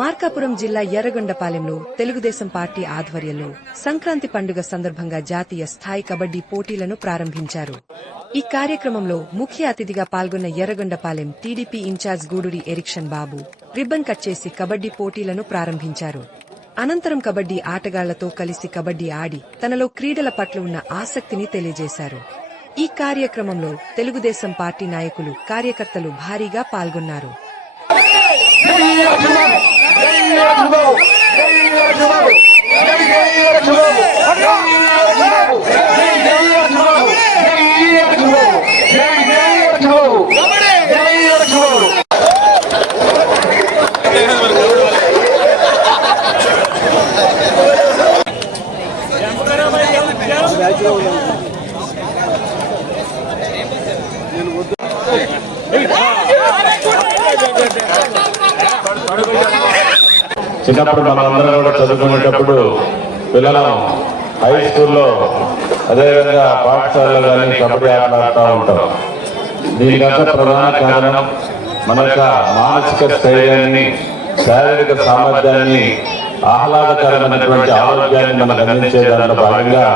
మార్కాపురం జిల్లా ఎర్రగొండపాలెంలో తెలుగుదేశం పార్టీ ఆధ్వర్యంలో సంక్రాంతి పండుగ సందర్భంగా జాతీయ స్థాయి కబడ్డీ పోటీలను ప్రారంభించారు. ఈ కార్యక్రమంలో ముఖ్య అతిథిగా పాల్గొన్న Yerragondapalem TDP in-charge Guduri Erixion Babu ribbon cut చేసి కబడ్డీ పోటీలను ప్రారంభించారు. అనంతరం కబడ్డీ ఆటగాళ్లతో కలిసి కబడ్డీ ఆడి తనలో క్రీడల పట్ల ఉన్న ఆసక్తిని తెలియజేశారు. ఈ కార్యక్రమంలో తెలుగుదేశం పార్టీ నాయకులు, కార్యకర్తలు భారీగా పాల్గొన్నారు. చిన్నప్పుడు మనందరం కూడా చదువుకునేటప్పుడు పిల్లలు హై స్కూల్లో అదేవిధంగా పాఠశాలలో కానీ కబడ్డీ ఆటలాడుతూ ఉంటాం. దీనికంటే ప్రధాన కారణం మన యొక్క మానసిక స్థైర్యాన్ని, శారీరక సామర్థ్యాన్ని, ఆహ్లాదకరమైనటువంటి ఆరోగ్యాన్ని మనకు అందించే దాంట్లో భాగంగా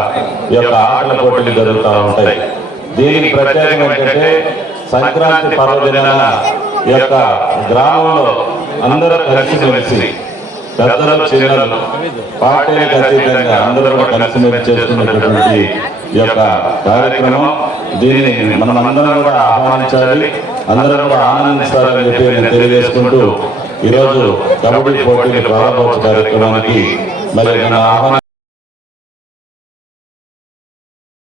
ఈ యొక్క ఆటల పోటీలు జరుగుతూ ఉంటాయి. దీనికి ప్రత్యేకం ఏంటంటే సంక్రాంతి పర్వదినాన ఈ యొక్క గ్రామంలో అందరూ కలిసిమెలిసి, పెద్దలు చిన్నలు పార్టీలకు అతీతంగా అందరూ కూడా కలిసిమెలిసి చేస్తున్నటువంటి ఈ యొక్క కార్యక్రమం, దీన్ని మనం అందరం కూడా ఆహ్వానించాలి, అందరం కూడా ఆనందించాలని చెప్పి నేను తెలియజేసుకుంటూ ఈరోజు కబడ్డీ పోటీల ప్రారంభోత్సవ కార్యక్రమానికి మరి ఆహ్వానం